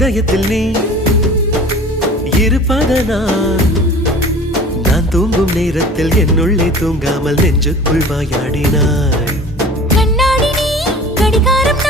இதயத்தில் நீ இருப்பதனால் நான் தூங்கும் நேரத்தில் என்னுள்ளே தூங்காமல் நெஞ்சுக்குள் வாயாடினாய். கண்ணாடி நீ கடிகாரம்